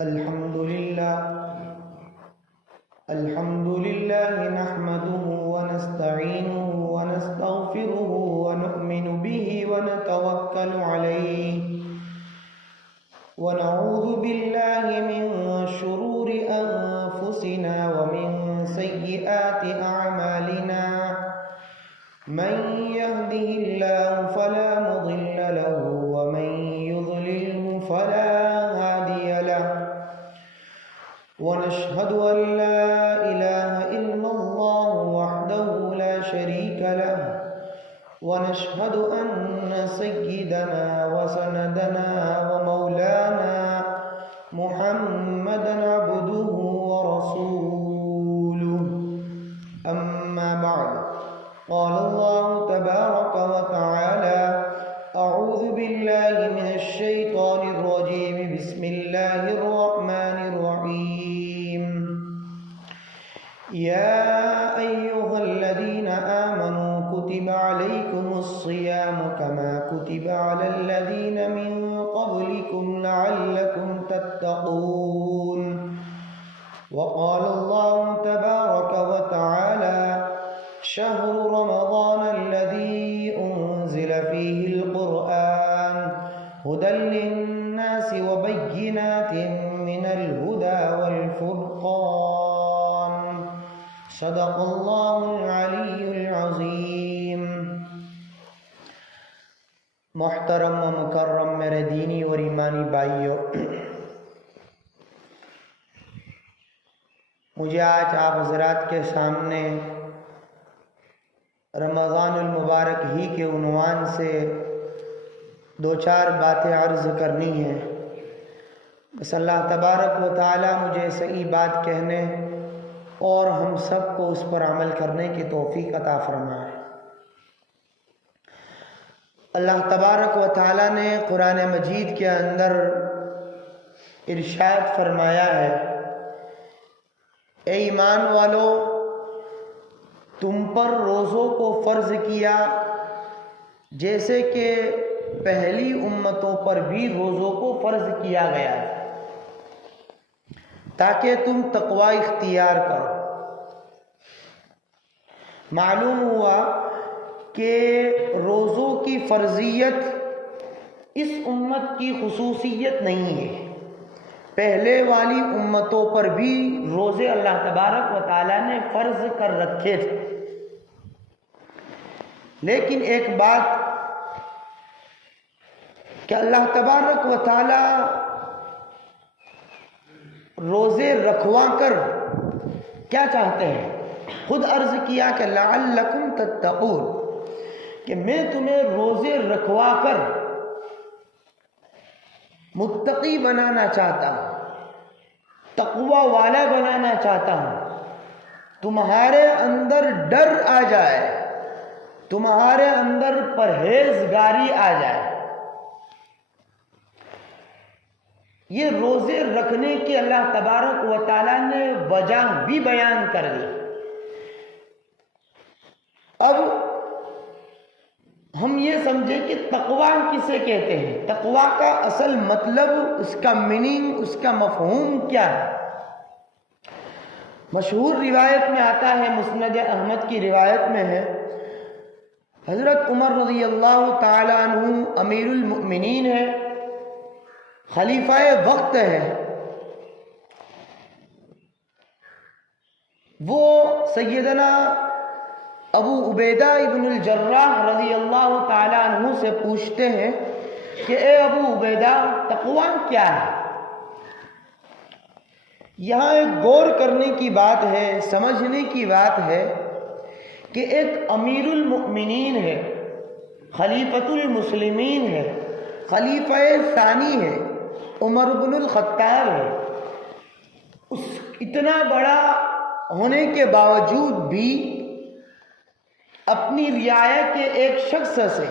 الحمد لله نحمده ونستعينه ونستغفره ونؤمن به ونتوكل عليه ونعوذ بالله من شرور أنفسنا ومن سيئات أعمالنا من يهده الله فلا مضل له ومن يضلله فلا هادي له ونشهد أن لا إله إلا الله وحده لا شريك له ونشهد أن سيدنا وسندنا ومولانا محمدا عبده ورسوله أما بعد قال الله تبارك وتعالى أعوذ بالله من الشيطان الرجيم بسم الله الرحمن الرحيم يا أيها الذين آمنوا كتب عليكم الصيام كما كتب على الذين من قبلكم لعلكم تتقون وقال الله تبارك وتعالى شهر رمضان الذي أنزل فيه القرآن هدى للناس وبينات من الهدى والفرقان صدق الله العلي العظيم۔ محترم و مکرم میرے دینی اور ایمانی بھائیوں، مجھے آج آپ حضرات کے سامنے رمضان المبارک ہی کے عنوان سے دو چار باتیں عرض کرنی ہیں۔ بس اللہ تبارک و تعالی مجھے صحیح بات کہنے اور ہم سب کو اس پر عمل کرنے کی توفیق عطا فرمائے۔ اللہ تبارک و تعالی نے قرآن مجید کے اندر ارشاد فرمایا ہے، اے ایمان والو، تم پر روزوں کو فرض کیا جیسے کہ پہلی امتوں پر بھی روزوں کو فرض کیا گیا ہے تاکہ تم تقوی اختیار کرو۔ معلوم ہوا کہ روزوں کی فرضیت اس امت کی خصوصیت نہیں ہے، پہلے والی امتوں پر بھی روزے اللہ تبارک و تعالیٰ نے فرض کر رکھے تھے۔ لیکن ایک بات کہ اللہ تبارک و تعالیٰ روزے رکھوا کر کیا چاہتے ہیں؟ خود عرض کیا کہ لعلکم تتقون، کہ میں تمہیں روزے رکھوا کر متقی بنانا چاہتا ہوں، تقوی والا بنانا چاہتا ہوں، تمہارے اندر ڈر آ جائے، تمہارے اندر پرہیزگاری آ جائے۔ یہ روزے رکھنے کی اللہ تبارک و تعالیٰ نے وجہ بھی بیان کر دی۔ اب ہم یہ سمجھیں کہ تقویٰ کسے کہتے ہیں، تقویٰ کا اصل مطلب، اس کا میننگ، اس کا مفہوم کیا ہے؟ مشہور روایت میں آتا ہے، مسند احمد کی روایت میں ہے، حضرت عمر رضی اللہ تعالی عنہ امیر المؤمنین ہے، خلیفہ وقت ہے، وہ سیدنا ابو عبیدہ ابن الجراح رضی اللہ تعالی عنہ سے پوچھتے ہیں کہ اے ابو عبیدہ، تقویٰ کیا ہے؟ یہاں ایک غور کرنے کی بات ہے، سمجھنے کی بات ہے کہ ایک امیر المؤمنین ہے، خلیفۃ المسلمین ہے، خلیفہ ثانی ہے، عمر بن الخطاب ہے، اس اتنا بڑا ہونے کے باوجود بھی اپنی رعایا کے ایک شخص سے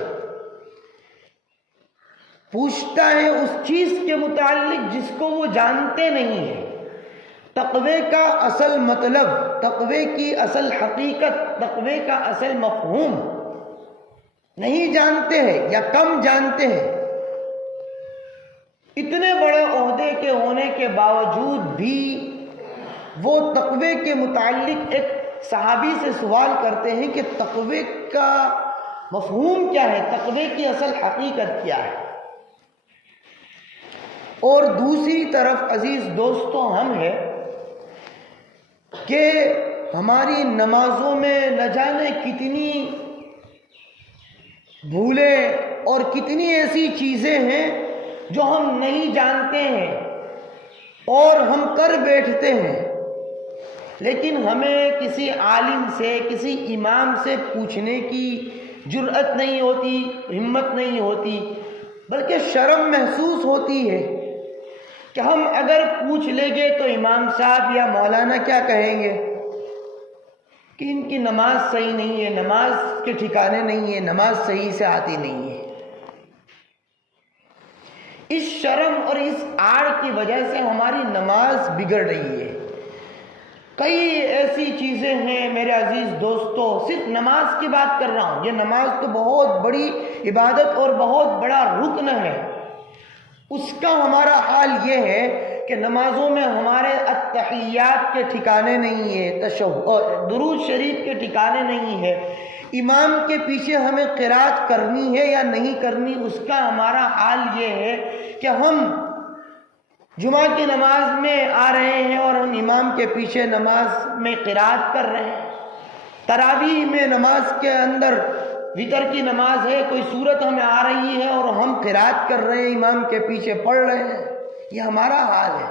پوچھتا ہے اس چیز کے متعلق جس کو وہ جانتے نہیں ہیں، تقوی کا اصل مطلب، تقوی کی اصل حقیقت، تقوی کا اصل مفہوم نہیں جانتے ہیں یا کم جانتے ہیں۔ اتنے بڑے عہدے کے ہونے کے باوجود بھی وہ تقوی کے متعلق ایک صحابی سے سوال کرتے ہیں کہ تقوی کا مفہوم کیا ہے، تقوی کی اصل حقیقت کیا ہے۔ اور دوسری طرف عزیز دوستوں ہم ہیں کہ ہماری نمازوں میں نہ جانے کتنی بھولیں اور کتنی ایسی چیزیں ہیں جو ہم نہیں جانتے ہیں اور ہم کر بیٹھتے ہیں، لیکن ہمیں کسی عالم سے، کسی امام سے پوچھنے کی جرأت نہیں ہوتی، ہمت نہیں ہوتی، بلکہ شرم محسوس ہوتی ہے کہ ہم اگر پوچھ لیں گے تو امام صاحب یا مولانا کیا کہیں گے کہ ان کی نماز صحیح نہیں ہے، نماز کے ٹھکانے نہیں ہے، نماز صحیح سے آتی نہیں ہے۔ اس شرم اور اس آڑ کی وجہ سے ہماری نماز بگڑ رہی ہے۔ کئی ایسی چیزیں ہیں میرے عزیز دوستو، صرف نماز کی بات کر رہا ہوں، یہ نماز تو بہت بڑی عبادت اور بہت بڑا رکن ہے، اس کا ہمارا حال یہ ہے کہ نمازوں میں ہمارے التحیات کے ٹھکانے نہیں ہے، درود شریف کے ٹھکانے نہیں ہے، امام کے پیچھے ہمیں قرات کرنی ہے یا نہیں کرنی، اس کا ہمارا حال یہ ہے کہ ہم جمعہ کی نماز میں آ رہے ہیں اور ہم امام کے پیچھے نماز میں قرات کر رہے ہیں، تراویح میں نماز کے اندر وتر کی نماز ہے، کوئی صورت ہمیں آ رہی ہے اور ہم قرات کر رہے ہیں، امام کے پیچھے پڑھ رہے ہیں، یہ ہمارا حال ہے،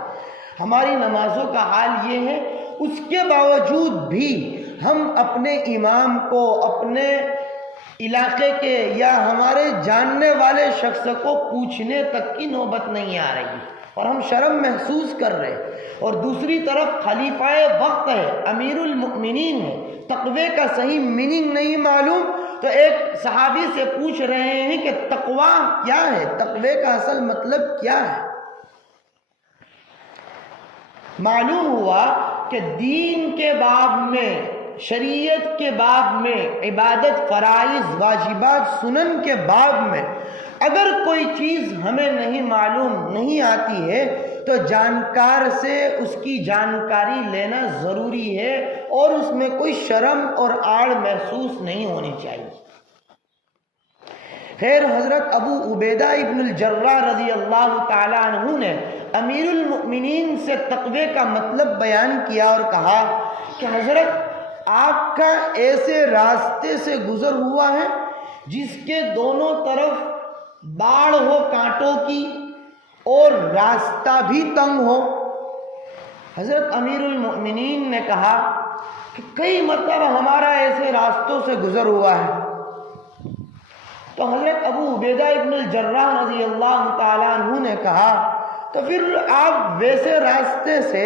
ہماری نمازوں کا حال یہ ہے۔ اس کے باوجود بھی ہم اپنے امام کو، اپنے علاقے کے یا ہمارے جاننے والے شخص کو پوچھنے تک کی نوبت نہیں آ رہی اور ہم شرم محسوس کر رہے ہیں۔ اور دوسری طرف خلیفہ وقت ہے، امیر المؤمنین ہے، تقوی کا صحیح میننگ نہیں معلوم، تو ایک صحابی سے پوچھ رہے ہیں کہ تقوی کیا ہے، تقوی کا اصل مطلب کیا ہے۔ معلوم ہوا کہ دین کے باب میں، شریعت کے باب میں، عبادت، فرائض، واجبات، سنن کے باب میں اگر کوئی چیز ہمیں نہیں معلوم، نہیں آتی ہے تو جانکار سے اس کی جانکاری لینا ضروری ہے اور اس میں کوئی شرم اور آڑ محسوس نہیں ہونی چاہیے۔ خیر، حضرت ابو عبیدہ ابن الجراح رضی اللہ تعالی عنہ نے امیر المؤمنین سے تقوی کا مطلب بیان کیا اور کہا کہ حضرت آپ کا ایسے راستے سے گزر ہوا ہے جس کے دونوں طرف باڑ ہو کانٹوں کی اور راستہ بھی تنگ ہو۔ حضرت امیر المؤمنین نے کہا کہ کئی مرتبہ ہمارا ایسے راستوں سے گزر ہوا ہے۔ تو حضرت ابو عبیدہ ابن الجراح رضی اللہ تعالیٰ عنہ نے کہا تو پھر آپ ویسے راستے سے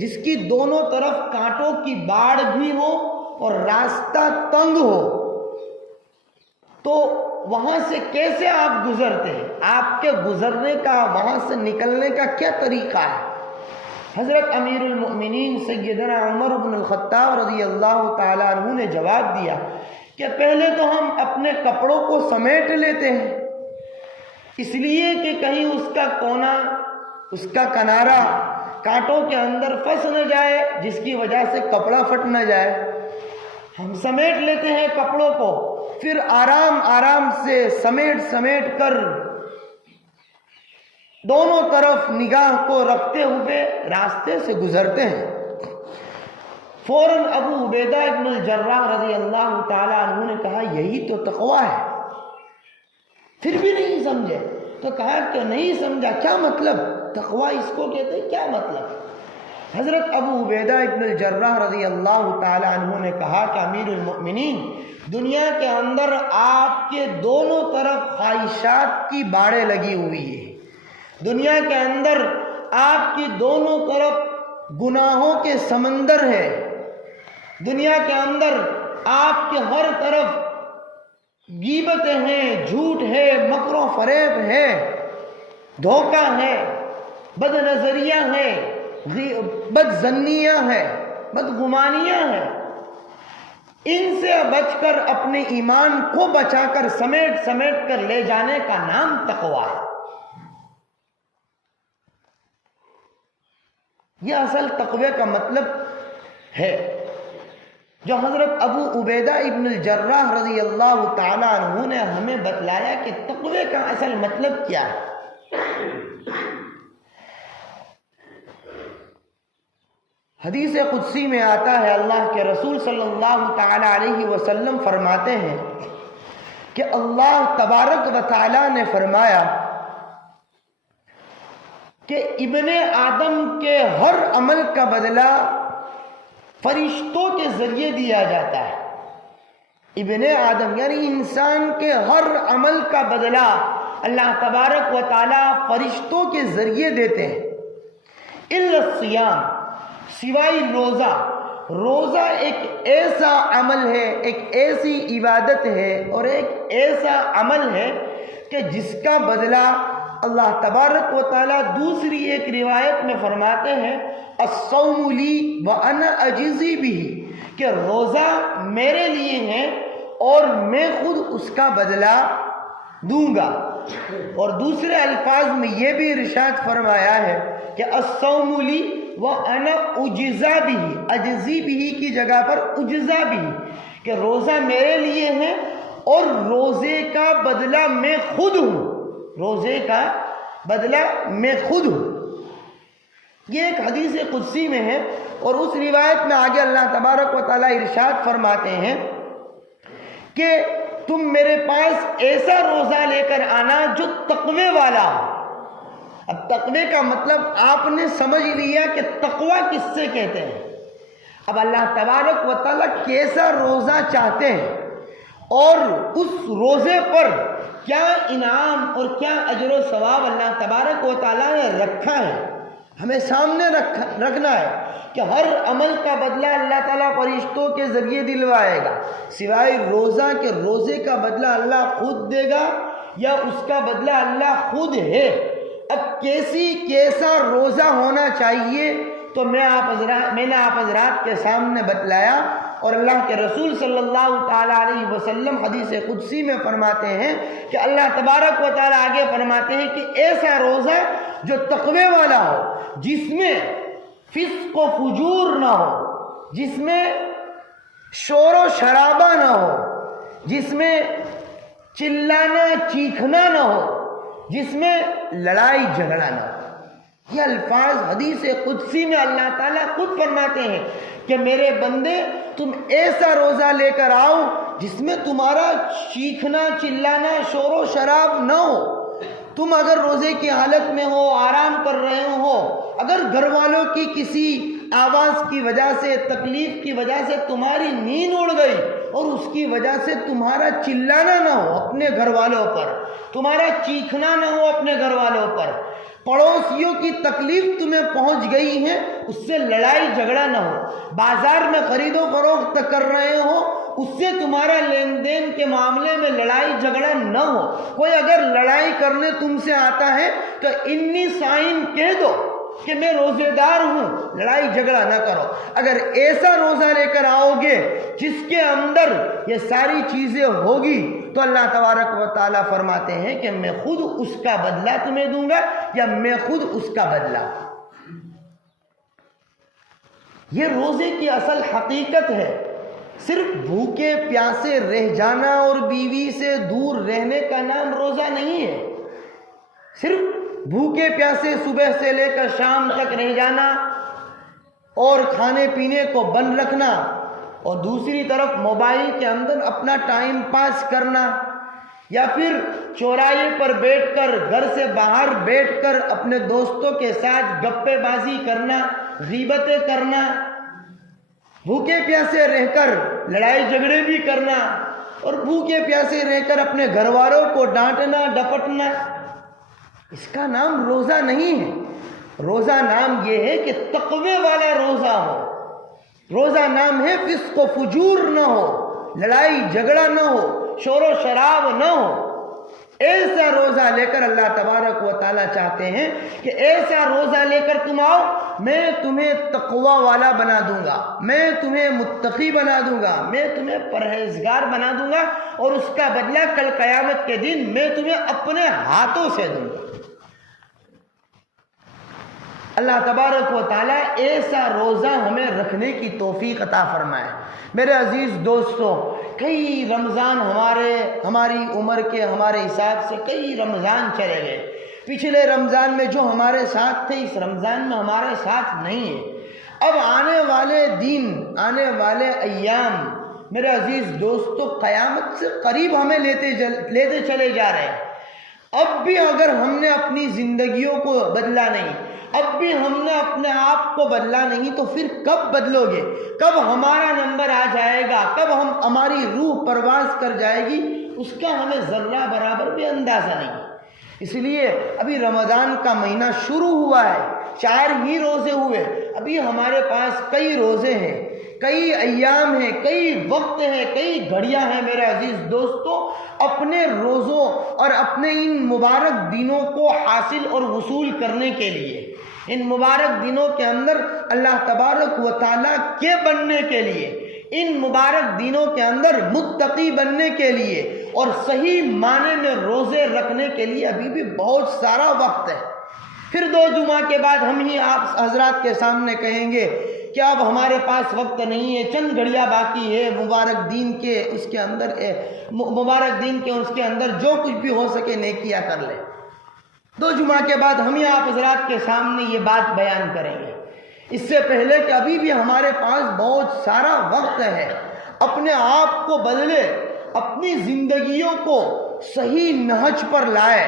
جس کی دونوں طرف کانٹوں کی باڑ بھی ہو اور راستہ تنگ ہو تو وہاں سے کیسے آپ گزرتے ہیں؟ آپ کے گزرنے کا، وہاں سے نکلنے کا کیا طریقہ ہے؟ حضرت امیر المؤمنین سیدنا عمر بن الخطاب رضی اللہ تعالیٰ عنہ نے جواب دیا کہ پہلے تو ہم اپنے کپڑوں کو سمیٹ لیتے ہیں، اس لیے کہ کہیں اس کا کونا، اس کا کنارہ کانٹوں کے اندر پھنس نہ جائے جس کی وجہ سے کپڑا پھٹ نہ جائے۔ ہم سمیٹ لیتے ہیں کپڑوں کو، پھر آرام آرام سے سمیٹ کر دونوں طرف نگاہ کو رکھتے ہوئے راستے سے گزرتے ہیں۔ فوراً ابو عبیدہ ابن الجراح رضی اللہ تعالیٰ عنہ نے کہا یہی تو تقوی ہے۔ پھر بھی نہیں سمجھے تو کہا کہ نہیں سمجھا، کیا مطلب؟ تقوی اس کو کہتے ہیں، کیا مطلب؟ حضرت ابو عبیدہ ابن الجراح رضی اللہ تعالیٰ عنہ نے کہا کہ امیر المؤمنین، دنیا کے اندر آپ کے دونوں طرف خواہشات کی باڑیں لگی ہوئی ہے، دنیا کے اندر آپ کی دونوں طرف گناہوں کے سمندر ہے، دنیا کے اندر آپ کے ہر طرف غیبتیں ہیں، جھوٹ ہے، مکر و فریب ہے، دھوکہ ہے، بد نظریہ ہے، بد ظنیاں ہے، بدگمانیاں ہیں۔ ان سے بچ کر اپنے ایمان کو بچا کر سمیٹ کر لے جانے کا نام تقوی ہے۔ یہ اصل تقوی کا مطلب ہے جو حضرت ابو عبیدہ ابن الجراح رضی اللہ تعالیٰ عنہ نے ہمیں بتلایا کہ تقوی کا اصل مطلب کیا ہے۔ حدیث قدسی میں آتا ہے، اللہ کے رسول صلی اللہ تعالیٰ علیہ وسلم فرماتے ہیں کہ اللہ تبارک و تعالیٰ نے فرمایا کہ ابن آدم کے ہر عمل کا بدلہ فرشتوں کے ذریعے دیا جاتا ہے۔ ابن آدم یعنی انسان کے ہر عمل کا بدلہ اللہ تبارک و تعالیٰ فرشتوں کے ذریعے دیتے ہیں، الا الصیام، سوائے روزہ۔ روزہ ایک ایسا عمل ہے، ایک ایسی عبادت ہے اور ایک ایسا عمل ہے کہ جس کا بدلہ اللہ تبارک و تعالیٰ دوسری ایک روایت میں فرماتے ہیں الصوم لی وانا اجزی بہ، کہ روزہ میرے لیے ہے اور میں خود اس کا بدلہ دوں گا۔ اور دوسرے الفاظ میں یہ بھی ارشاد فرمایا ہے کہ الصوم لی وانا اجزا بہ، اجزی بہ کی جگہ پر اجزا بہ، کہ روزہ میرے لیے ہے اور روزے کا بدلہ میں خود ہوں، روزے کا بدلہ میں خود ہوں۔ یہ ایک حدیث قدسی میں ہے، اور اس روایت میں آگے اللہ تبارک و تعالیٰ ارشاد فرماتے ہیں کہ تم میرے پاس ایسا روزہ لے کر آنا جو تقوی والا ہو۔ اب تقوی کا مطلب آپ نے سمجھ لیا کہ تقوی کس سے کہتے ہیں۔ اب اللہ تبارک و تعالیٰ کیسا روزہ چاہتے ہیں اور اس روزے پر کیا انعام اور کیا اجر و ثواب اللہ تبارک و تعالیٰ نے رکھا ہے، ہمیں سامنے رکھنا ہے کہ ہر عمل کا بدلہ اللہ تعالیٰ فرشتوں کے ذریعے دلوائے گا، سوائے روزہ کے روزے کا بدلہ اللہ خود دے گا یا اس کا بدلہ اللہ خود ہے۔ اب کیسا روزہ ہونا چاہیے تو میں نے آپ حضرات کے سامنے بتلایا، اور اللہ کے رسول صلی اللہ تعالیٰ علیہ وسلم حدیث قدسی میں فرماتے ہیں کہ اللہ تبارک و تعالیٰ آگے فرماتے ہیں کہ ایسا روزہ جو تقوی والا ہو، جس میں فسق و فجور نہ ہو، جس میں شور و شرابہ نہ ہو، جس میں چلانا چیخنا نہ ہو، جس میں لڑائی جھگڑا نہ ہو۔ یہ الفاظ حدیث قدسی میں اللہ تعالیٰ خود فرماتے ہیں کہ میرے بندے تم ایسا روزہ لے کر آؤ جس میں تمہارا چیخنا چلانا شور و شراب نہ ہو۔ تم اگر روزے کی حالت میں ہو، آرام کر رہے ہو، اگر گھر والوں کی کسی آواز کی وجہ سے، تکلیف کی وجہ سے تمہاری نیند اڑ گئی اور اس کی وجہ سے تمہارا چلانا نہ ہو اپنے گھر والوں پر، تمہارا چیخنا نہ ہو اپنے گھر والوں پر، پڑوسیوں کی تکلیف تمہیں پہنچ گئی ہے اس سے لڑائی جھگڑا نہ ہو، بازار میں خرید و فروخت کر رہے ہو اس سے تمہارا لین دین کے معاملے میں لڑائی جھگڑا نہ ہو، کوئی اگر لڑائی کرنے تم سے آتا ہے تو انی صائم کہہ دو کہ میں روزے دار ہوں، لڑائی جھگڑا نہ کرو۔ اگر ایسا روزہ لے کر آؤ گے جس کے اندر یہ ساری چیزیں ہوگی تو اللہ تبارک و تعالیٰ فرماتے ہیں کہ میں خود اس کا بدلہ تمہیں دوں گا یا میں خود اس کا بدلہ۔ یہ روزے کی اصل حقیقت ہے۔ صرف بھوکے پیاسے رہ جانا اور بیوی سے دور رہنے کا نام روزہ نہیں ہے۔ صرف بھوکے پیاسے صبح سے لے کر شام تک رہ جانا اور کھانے پینے کو بند رکھنا اور دوسری طرف موبائل کے اندر اپنا ٹائم پاس کرنا، یا پھر چوراہے پر بیٹھ کر، گھر سے باہر بیٹھ کر اپنے دوستوں کے ساتھ گپے بازی کرنا، غیبتیں کرنا، بھوکے پیاسے رہ کر لڑائی جھگڑے بھی کرنا اور بھوکے پیاسے رہ کر اپنے گھر والوں کو ڈانٹنا ڈپٹنا، اس کا نام روزہ نہیں ہے۔ روزہ نام یہ ہے کہ تقوی والا روزہ ہو، روزہ نام ہے فسق و فجور نہ ہو، لڑائی جھگڑا نہ ہو، شور و شراب نہ ہو۔ ایسا روزہ لے کر اللہ تبارک و تعالیٰ چاہتے ہیں کہ ایسا روزہ لے کر تم آؤ، میں تمہیں تقوی والا بنا دوں گا، میں تمہیں متقی بنا دوں گا، میں تمہیں پرہیزگار بنا دوں گا، اور اس کا بدلہ کل قیامت کے دن میں تمہیں اپنے ہاتھوں سے دوں گا۔ اللہ تبارک و تعالیٰ ایسا روزہ ہمیں رکھنے کی توفیق عطا فرمائے۔ میرے عزیز دوستوں، کئی رمضان ہماری عمر کے ہمارے حساب سے کئی رمضان چلے گئے۔ پچھلے رمضان میں جو ہمارے ساتھ تھے، اس رمضان میں ہمارے ساتھ نہیں ہے۔ اب آنے والے دن، آنے والے ایام میرے عزیز دوستو قیامت سے قریب ہمیں لیتے چلے جا رہے ہیں۔ اب بھی اگر ہم نے اپنی زندگیوں کو بدلا نہیں، اب بھی ہم نے اپنے آپ کو بدلا نہیں، تو پھر کب بدلو گے؟ کب ہمارا نمبر آ جائے گا؟ کب ہماری روح پرواز کر جائے گی؟ اس کا ہمیں ذرہ برابر بھی اندازہ نہیں۔ اس لیے ابھی رمضان کا مہینہ شروع ہوا ہے، 4 ہی روزے ہوئے، ابھی ہمارے پاس کئی روزے ہیں، کئی ایام ہیں، کئی وقت ہیں، کئی گھڑیاں ہیں۔ میرے عزیز دوستو، اپنے روزوں اور اپنے ان مبارک دنوں کو حاصل اور وصول کرنے کے لیے، ان مبارک دنوں کے اندر اللہ تبارک و تعالیٰ کے بننے کے لیے، ان مبارک دنوں کے اندر متقی بننے کے لیے اور صحیح معنی میں روزے رکھنے کے لیے ابھی بھی بہت سارا وقت ہے۔ پھر 2 جمعہ کے بعد ہم ہی آپ حضرات کے سامنے کہیں گے کہ اب ہمارے پاس وقت نہیں ہے، چند گھڑیاں باقی ہے، مبارک دین کے اس کے اندر جو کچھ بھی ہو سکے نیکیاں کر لیں۔ 2 جمعہ کے بعد ہم ہی آپ حضرات کے سامنے یہ بات بیان کریں گے۔ اس سے پہلے کہ ابھی بھی ہمارے پاس بہت سارا وقت ہے، اپنے آپ کو بدلے، اپنی زندگیوں کو صحیح نہج پر لائے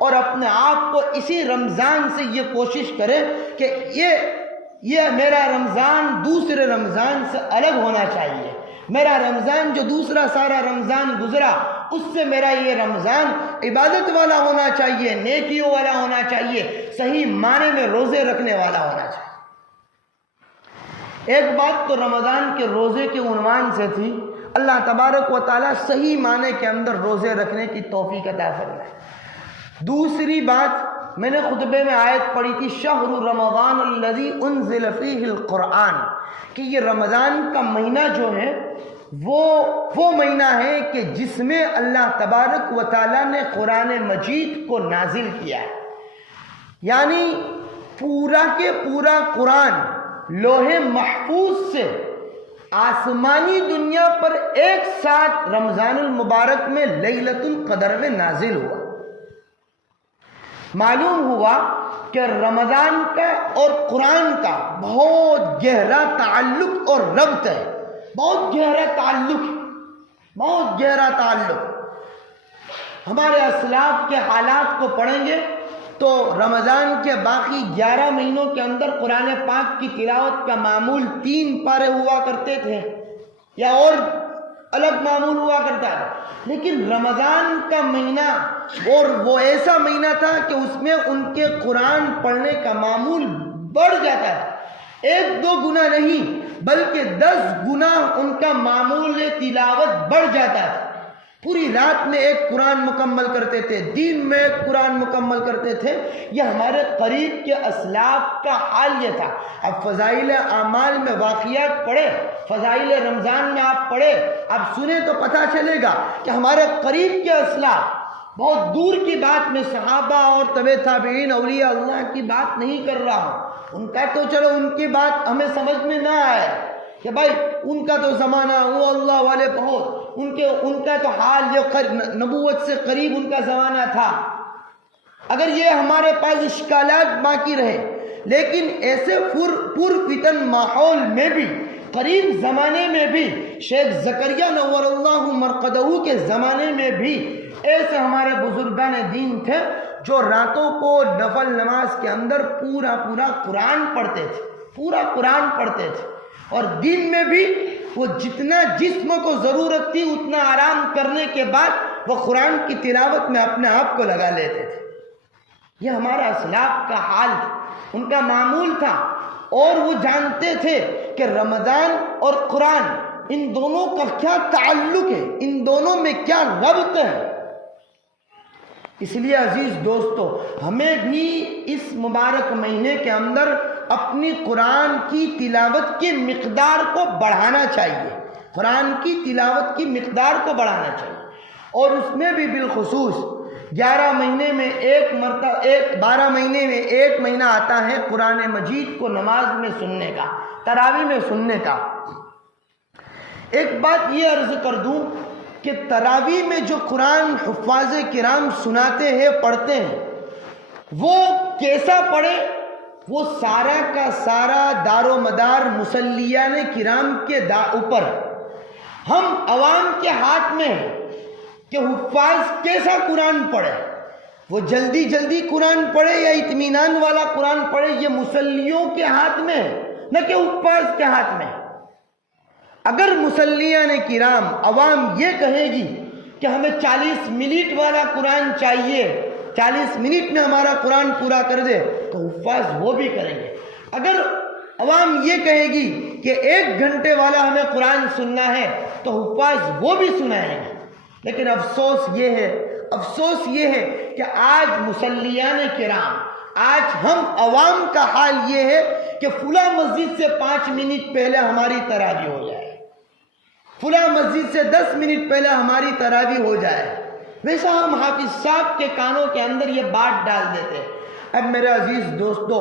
اور اپنے آپ کو اسی رمضان سے یہ کوشش کرے کہ یہ میرا رمضان دوسرے رمضان سے الگ ہونا چاہیے۔ میرا رمضان جو دوسرا سارا رمضان گزرا، اس سے میرا یہ رمضان عبادت والا ہونا چاہیے، نیکیوں والا ہونا چاہیے، صحیح معنی میں روزے رکھنے والا ہونا چاہیے۔ ایک بات تو رمضان کے روزے کے عنوان سے تھی، اللہ تبارک و تعالیٰ صحیح معنی کے اندر روزے رکھنے کی توفیق عطا فرمائے۔ دوسری بات، میں نے خطبے میں آیت پڑھی تھی، شہر رمضان الذی انزل فیہ القرآن، کہ یہ رمضان کا مہینہ جو ہے وہ مہینہ ہے کہ جس میں اللہ تبارک و تعالیٰ نے قرآن مجید کو نازل کیا ہے۔ یعنی پورا کے پورا قرآن لوح محفوظ سے آسمانی دنیا پر ایک ساتھ رمضان المبارک میں لیلۃ القدر میں نازل ہوا۔ معلوم ہوا کہ رمضان کا اور قرآن کا بہت گہرا تعلق اور ربط ہے، بہت گہرا تعلق۔ ہمارے اسلاف کے حالات کو پڑھیں گے تو رمضان کے باقی 11 مہینوں کے اندر قرآن پاک کی تلاوت کا معمول 3 پارے ہوا کرتے تھے یا اور الگ معمول ہوا کرتا ہے، لیکن رمضان کا مہینہ اور وہ ایسا مہینہ تھا کہ اس میں ان کے قرآن پڑھنے کا معمول بڑھ جاتا ہے، 1-2 گنا نہیں بلکہ 10 گنا ان کا معمول تلاوت بڑھ جاتا ہے۔ پوری رات میں ایک قرآن مکمل کرتے تھے، دن میں ایک قرآن مکمل کرتے تھے۔ یہ ہمارے قریب کے اسلاف کا حال یہ تھا۔ اب فضائل اعمال میں واقعات پڑھے، فضائل رمضان میں آپ پڑھے، اب سنیں تو پتہ چلے گا کہ ہمارے قریب کے اسلاف، بہت دور کی بات میں صحابہ اور تبع تابعین اولیاء اللہ کی بات نہیں کر رہا ہوں، ان کا تو چلو ان کی بات ہمیں سمجھ میں نہ آئے کہ بھائی ان کا تو زمانہ، وہ اللہ والے بہت، ان کا تو حال یہ نبوت سے قریب ان کا زمانہ تھا۔ اگر یہ ہمارے پاس اشکالات باقی رہے، لیکن ایسے پر فتن ماحول میں بھی، قریب زمانے میں بھی، شیخ زکریا نور اللہ مرقدہ کے زمانے میں بھی ایسے ہمارے بزرگان دین تھے جو راتوں کو نفل نماز کے اندر پورا قرآن پڑھتے تھے، پورا قرآن پڑھتے تھے، اور دن میں بھی وہ جتنا جسم کو ضرورت تھی اتنا آرام کرنے کے بعد وہ قرآن کی تلاوت میں اپنے آپ کو لگا لیتے تھے۔ یہ ہمارا اسلاف کا حال تھا، ان کا معمول تھا، اور وہ جانتے تھے کہ رمضان اور قرآن ان دونوں کا کیا تعلق ہے، ان دونوں میں کیا ربط ہے۔ اس لیے عزیز دوستو، ہمیں بھی اس مبارک مہینے کے اندر اپنی قرآن کی تلاوت کی مقدار کو بڑھانا چاہیے، قرآن کی تلاوت کی مقدار کو بڑھانا چاہیے، اور اس میں بھی بالخصوص 11 مہینے میں 12 مہینے میں 1 مہینہ آتا ہے قرآن مجید کو نماز میں سننے کا، تراویح میں سننے کا۔ ایک بات یہ عرض کر دوں کہ تراویح میں جو قرآن حفاظ کرام سناتے ہیں، پڑھتے ہیں، وہ کیسا پڑھے؟ وہ سارا کا سارا دار و مدار مصلیان کرام کے اوپر، ہم عوام کے ہاتھ میں ہے کہ حفاظ کیسا قرآن پڑھے، وہ جلدی جلدی قرآن پڑھے یا اطمینان والا قرآن پڑھے، یہ مصلیوں کے ہاتھ میں ہے، نہ کہ حفاظ کے ہاتھ میں۔ اگر مصلیان کرام، عوام یہ کہے گی کہ ہمیں 40 منٹ والا قرآن چاہیے، 40 منٹ میں ہمارا قرآن پورا کر دے، تو حفاظ وہ بھی کریں گے۔ اگر عوام یہ کہے گی کہ 1 گھنٹے والا ہمیں قرآن سننا ہے، تو حفاظ وہ بھی سنائیں گے۔ لیکن افسوس یہ ہے کہ آج مصلیان کرام، آج ہم عوام کا حال یہ ہے کہ فلاں مسجد سے 5 منٹ پہلے ہماری تراویح ہو جائے، فلاں مسجد سے 10 منٹ پہلے ہماری تراویح ہو جائے، ویسا ہم حافظ صاحب کے کانوں کے اندر یہ بات ڈال دیتے ہیں۔ اب میرے عزیز دوستو،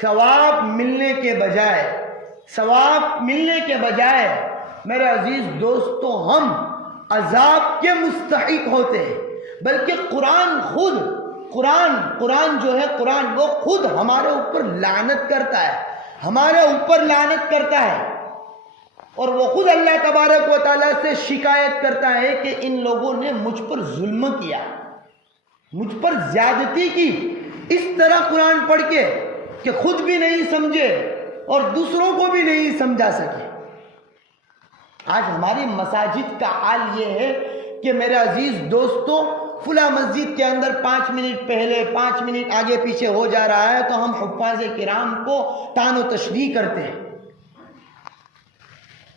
ثواب ملنے کے بجائے میرے عزیز دوستو، ہم عذاب کے مستحق ہوتے ہیں، بلکہ قرآن جو ہے، وہ خود ہمارے اوپر لعنت کرتا ہے، اور وہ خود اللہ تبارک و تعالیٰ سے شکایت کرتا ہے کہ ان لوگوں نے مجھ پر ظلم کیا، مجھ پر زیادتی کی، اس طرح قرآن پڑھ کے کہ خود بھی نہیں سمجھے اور دوسروں کو بھی نہیں سمجھا سکے۔ آج ہماری مساجد کا حال یہ ہے کہ میرے عزیز دوستو، فلاں مسجد کے اندر 5 منٹ پہلے 5 منٹ آگے پیچھے ہو جا رہا ہے تو ہم حفاظ کرام کو طعن و تشریح کرتے ہیں۔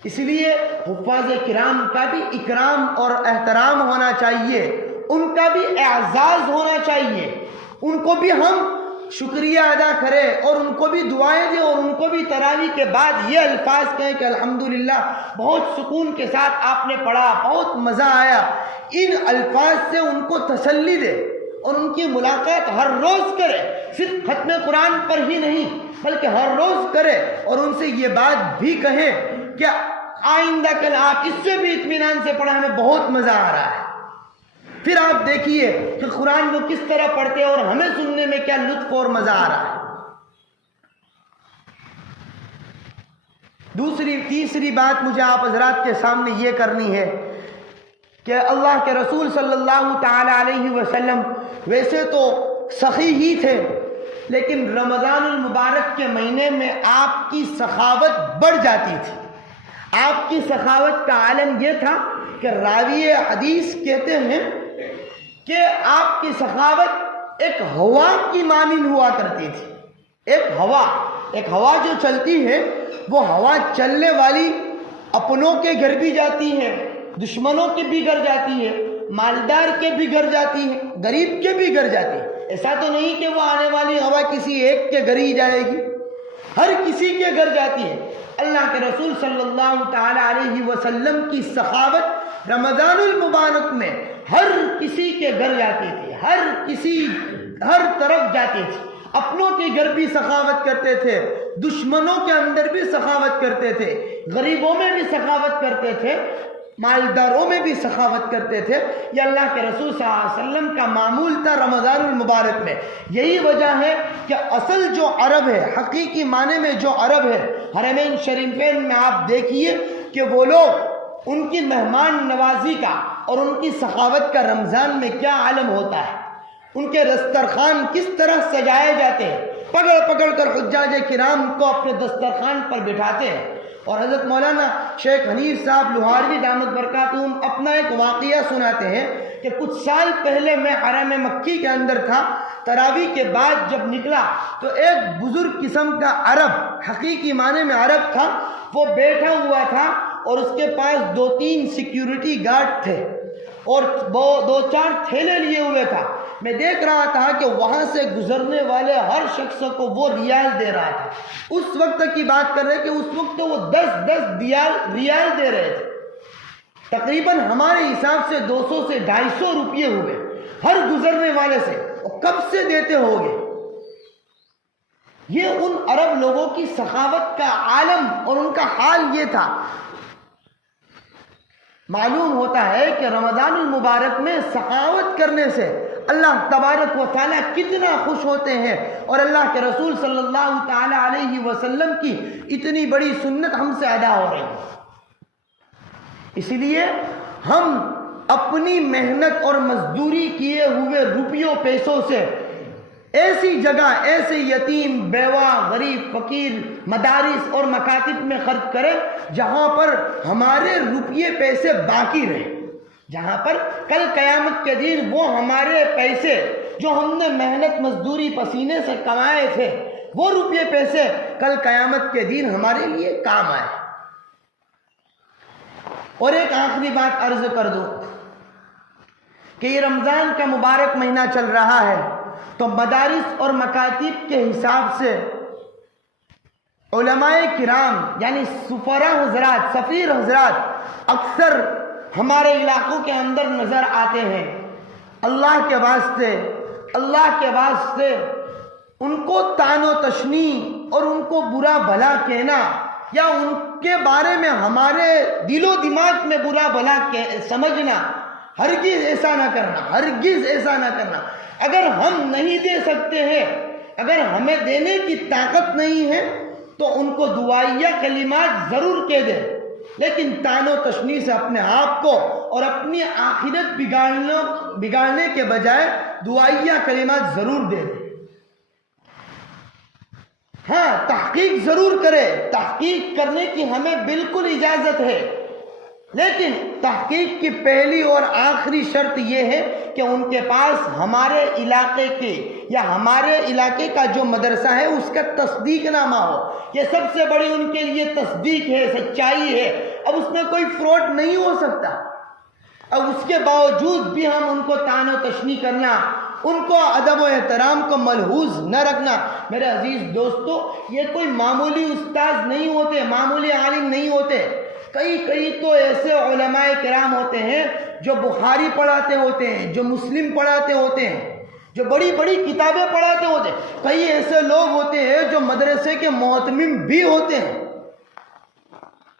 اس لیے حفاظ کرام کا بھی اکرام اور احترام ہونا چاہیے، ان کا بھی اعزاز ہونا چاہیے، ان کو بھی ہم شکریہ ادا کریں اور ان کو بھی دعائیں دیں، اور ان کو بھی تراویح کے بعد یہ الفاظ کہیں کہ الحمدللہ بہت سکون کے ساتھ آپ نے پڑھا، بہت مزہ آیا۔ ان الفاظ سے ان کو تسلی دے اور ان کی ملاقات ہر روز کرے، صرف ختم قرآن پر ہی نہیں بلکہ ہر روز کرے، اور ان سے یہ بات بھی کہے کہ آئندہ کل آپ اس سے بھی اطمینان سے پڑھیں، ہمیں بہت مزہ آ رہا ہے۔ پھر آپ دیکھیے کہ قرآن وہ کس طرح پڑھتے ہیں اور ہمیں سننے میں کیا لطف اور مزہ آ رہا ہے۔ تیسری بات مجھے آپ حضرات کے سامنے یہ کرنی ہے کہ اللہ کے رسول صلی اللہ تعالی علیہ وسلم ویسے تو سخی ہی تھے، لیکن رمضان المبارک کے مہینے میں آپ کی سخاوت بڑھ جاتی تھی۔ آپ کی سخاوت کا عالم یہ تھا کہ راوی حدیث کہتے ہیں کہ آپ کی سخاوت ایک ہوا کی مانند ہوا کرتی تھی۔ ایک ہوا جو چلتی ہے، وہ ہوا چلنے والی اپنوں کے گھر بھی جاتی ہے، دشمنوں کے بھی گھر جاتی ہے، مالدار کے بھی گھر جاتی ہے، غریب کے بھی گھر جاتی ہے۔ ایسا تو نہیں کہ وہ آنے والی ہوا کسی ایک کے گھر ہی جائے گی، ہر کسی کے گھر جاتی ہے۔ اللہ کے رسول صلی اللہ تعالی علیہ وسلم کی سخاوت رمضان المبارک میں ہر کسی کے گھر جاتی تھی، ہر طرف جاتی تھی۔ اپنوں کے گھر بھی سخاوت کرتے تھے، دشمنوں کے اندر بھی سخاوت کرتے تھے، غریبوں میں بھی سخاوت کرتے تھے، مالداروں میں بھی سخاوت کرتے تھے۔ یہ اللہ کے رسول صلی اللہ علیہ وسلم کا معمول تھا رمضان المبارک میں۔ یہی وجہ ہے کہ اصل جو عرب ہے، حقیقی معنی میں جو عرب ہے، حرمین شریفین میں آپ دیکھیے کہ وہ لوگ، ان کی مہمان نوازی کا اور ان کی سخاوت کا رمضان میں کیا عالم ہوتا ہے۔ ان کے دسترخوان کس طرح سجائے جاتے ہیں، پکڑ پکڑ کر حجاج کرام کو اپنے دسترخوان پر بٹھاتے ہیں۔ اور حضرت مولانا شیخ حنیف صاحب لوہاروی دامت برکاتہم اپنا ایک واقعہ سناتے ہیں کہ کچھ سال پہلے میں حرم مکی کے اندر تھا، تراویح کے بعد جب نکلا تو ایک بزرگ قسم کا عرب، حقیقی معنی میں عرب تھا، وہ بیٹھا ہوا تھا اور اس کے پاس 2-3 سیکیورٹی گارڈ تھے اور وہ 2-4 تھیلے لیے ہوئے تھا۔ میں دیکھ رہا تھا کہ وہاں سے گزرنے والے ہر شخص کو وہ ریال دے رہا تھا۔ اس وقت کی بات کر رہے کہ اس وقت وہ 10 ریال دے رہے تھے، تقریباً ہمارے حساب سے 200 سے 250 روپیے ہوئے۔ ہر گزرنے والے سے، اور کب سے دیتے ہوگے؟ یہ ان عرب لوگوں کی سخاوت کا عالم اور ان کا حال یہ تھا۔ معلوم ہوتا ہے کہ رمضان المبارک میں سخاوت کرنے سے اللہ تبارک و تعالیٰ کتنا خوش ہوتے ہیں، اور اللہ کے رسول صلی اللہ تعالی علیہ وسلم کی اتنی بڑی سنت ہم سے ادا ہو رہی ہے۔ اس لیے ہم اپنی محنت اور مزدوری کیے ہوئے روپیوں پیسوں سے ایسی جگہ، ایسے یتیم، بیوہ، غریب، فقیر، مدارس اور مکاتب میں خرچ کریں جہاں پر ہمارے روپیے پیسے باقی رہیں، جہاں پر کل قیامت کے دن وہ ہمارے پیسے جو ہم نے محنت مزدوری پسینے سے کمائے تھے، وہ روپیے پیسے کل قیامت کے دن ہمارے لیے کام آئے۔ اور ایک آخری بات عرض کر دوں کہ یہ رمضان کا مبارک مہینہ چل رہا ہے، تو مدارس اور مکاتب کے حساب سے علماء کرام یعنی سفراء حضرات، سفیر حضرات اکثر ہمارے علاقوں کے اندر نظر آتے ہیں۔ اللہ کے واسطے ان کو طعن و تشنی اور ان کو برا بھلا کہنا، یا ان کے بارے میں ہمارے دل و دماغ میں برا بھلا سمجھنا، ہرگز ایسا نہ کرنا، ہرگز ایسا نہ کرنا۔ اگر ہم نہیں دے سکتے ہیں، اگر ہمیں دینے کی طاقت نہیں ہے، تو ان کو دعائیہ کلمات ضرور کہہ دیں، لیکن طعن و تشنی سے اپنے آپ کو اور اپنی آخرت بگاڑنے کے بجائے دعائیہ کلمات ضرور دے دیں۔ ہاں، تحقیق ضرور کرے، تحقیق کرنے کی ہمیں بالکل اجازت ہے، لیکن تحقیق کی پہلی اور آخری شرط یہ ہے کہ ان کے پاس ہمارے علاقے کے یا ہمارے علاقے کا جو مدرسہ ہے اس کا تصدیق نامہ ہو۔ یہ سب سے بڑی ان کے لیے تصدیق ہے، سچائی ہے۔ اب اس میں کوئی فراڈ نہیں ہو سکتا۔ اب اس کے باوجود بھی ہم ان کو طعن و تشنی کرنا، ان کو ادب و احترام کو ملحوظ نہ رکھنا، میرے عزیز دوستو، یہ کوئی معمولی استاذ نہیں ہوتے، معمولی عالم نہیں ہوتے۔ کئی تو ایسے علماء کرام ہوتے ہیں جو بخاری پڑھاتے ہوتے ہیں، جو مسلم پڑھاتے ہوتے ہیں، جو بڑی بڑی کتابیں پڑھاتے ہوتے ہیں۔ کئی ایسے لوگ ہوتے ہیں جو مدرسے کے معتمم بھی ہوتے ہیں۔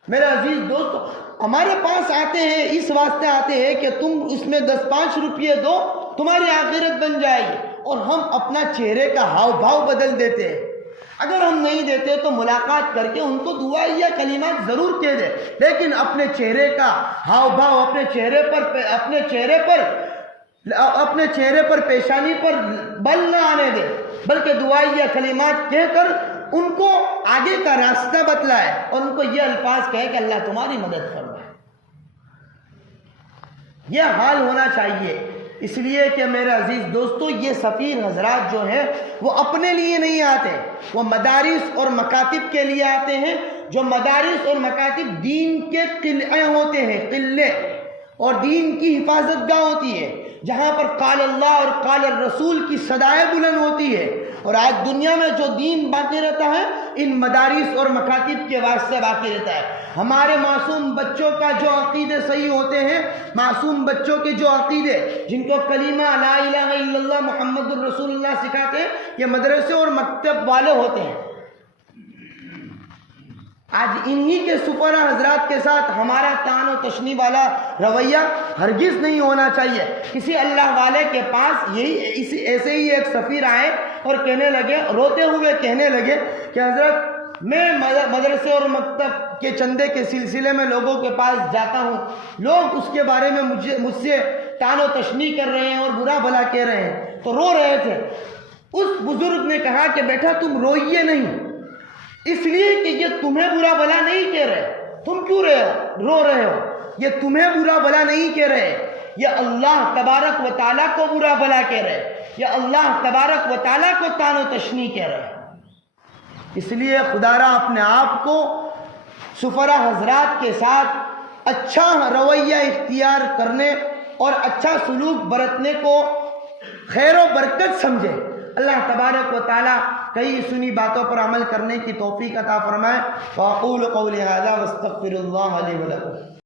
میرے عزیز دوستو، ہمارے پاس آتے ہیں، اس واسطے آتے ہیں کہ تم اس میں 10-5 روپیے دو، تمہاری آخرت بن جائے گی، اور ہم اپنا چہرے کا ہاؤ بھاؤ بدل دیتے ہیں۔ اگر ہم نہیں دیتے تو ملاقات کر کے ان کو دعائیہ کلمات ضرور کہہ دے، لیکن اپنے چہرے کا ہاؤ بھاؤ، اپنے چہرے پر پیشانی پر بل نہ آنے دے، بلکہ دعائیہ کلمات کہہ کر ان کو آگے کا راستہ بتلائے، اور ان کو یہ الفاظ کہے کہ اللہ تمہاری مدد فرمائے۔ یہ حال ہونا چاہیے۔ اس لیے کہ میرے عزیز دوستو، یہ سفیر حضرات جو ہیں وہ اپنے لیے نہیں آتے، وہ مدارس اور مکاتب کے لیے آتے ہیں۔ جو مدارس اور مکاتب دین کے قلعے ہوتے ہیں، قلعے، اور دین کی حفاظت گاہ ہوتی ہے، جہاں پر قال اللہ اور قال الرسول کی صدائیں بلند ہوتی ہے۔ اور آج دنیا میں جو دین باقی رہتا ہے ان مدارس اور مکاتب کے واسطے باقی رہتا ہے۔ ہمارے معصوم بچوں کا جو عقیدے صحیح ہوتے ہیں، معصوم بچوں کے جو عقیدے جن کو کلمہ لا الہ الا اللہ محمد الرسول اللہ سکھاتے ہیں، یہ مدرسے اور مکتب والے ہوتے ہیں۔ آج انہی کے سفراء حضرات کے ساتھ ہمارا طعن و تشنی والا رویہ ہرگز نہیں ہونا چاہیے۔ کسی اللہ والے کے پاس ایسے ہی ایک سفیر آئے اور کہنے لگے، روتے ہوئے کہنے لگے کہ حضرت میں مدرسے اور مکتب کے چندے کے سلسلے میں لوگوں کے پاس جاتا ہوں، لوگ اس کے بارے میں مجھ سے طعن و تشنی کر رہے ہیں اور برا بھلا کہہ رہے ہیں، تو رو رہے تھے۔ اس بزرگ نے کہا کہ بیٹا تم روئیے نہیں، اس لیے کہ یہ تمہیں برا بھلا نہیں کہہ رہے، تم کیوں رو رہے ہو؟ یہ تمہیں برا بھلا نہیں کہہ رہے، یہ اللہ تبارک و تعالیٰ کو برا بھلا کہہ رہے، یہ اللہ تبارک و تعالیٰ کو طعن و تشنی کہہ رہے۔ اس لیے خدا را اپنے آپ کو سفراء حضرات کے ساتھ اچھا رویہ اختیار کرنے اور اچھا سلوک برتنے کو خیر و برکت سمجھے۔ اللہ تبارک و تعالیٰ کئی سنی باتوں پر عمل کرنے کی توفیق عطا فرمائے۔ وَأَقُولُ قَوْلِي هَذَا وَاسْتَغْفِرُ اللَّهَ لِي وَلَكُمْ۔